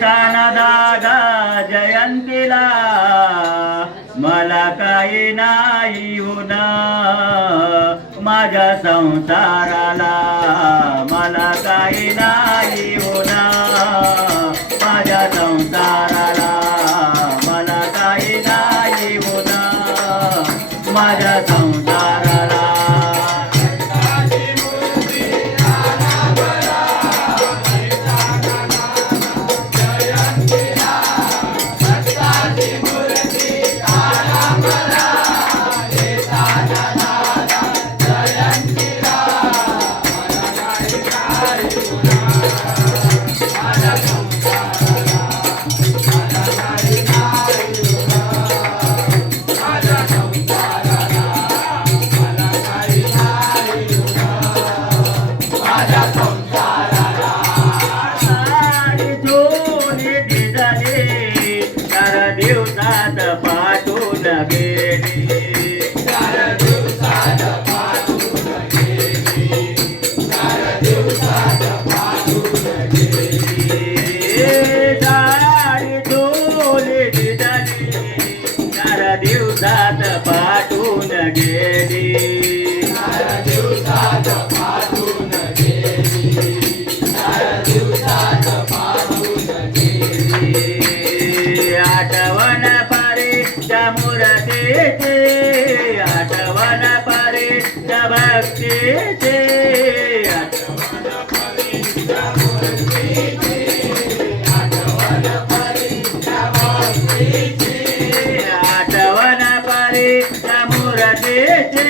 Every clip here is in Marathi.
येताना दादा जयंतीला मला काही नाही होना माझ्या संसाराला मला काही नाही होना माझ्या संसाराला मला काही नाही होना माझ्या संसाराला दिवसात पाठवून गेली 4 दिवसात पाठवून गेली 4 दिवसात पाठवून गेली साडी चोली दिली 4 दिवसात पाठवून गेली 4 दिवसात पाठवून गेली 4 दिवसात पाठवून गेली आठवण पारीच्या मूर्तीचे आठवण पारीच्या भक्तीचे आठवण पारीच्या मूर्तीचे आठवण पारीच्या भक्तीचे आठवण पारीच्या मूर्तीचे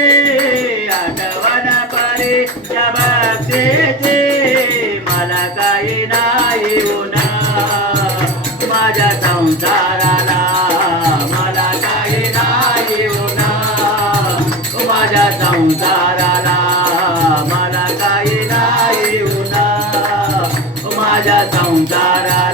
आठवण पारीच्या भक्तीचे मला काही नाही होणार माझ्या संसाराला मला काही नाही होणार माझ्या संसाराला मला काही नाही होणार माझ्या संसाराला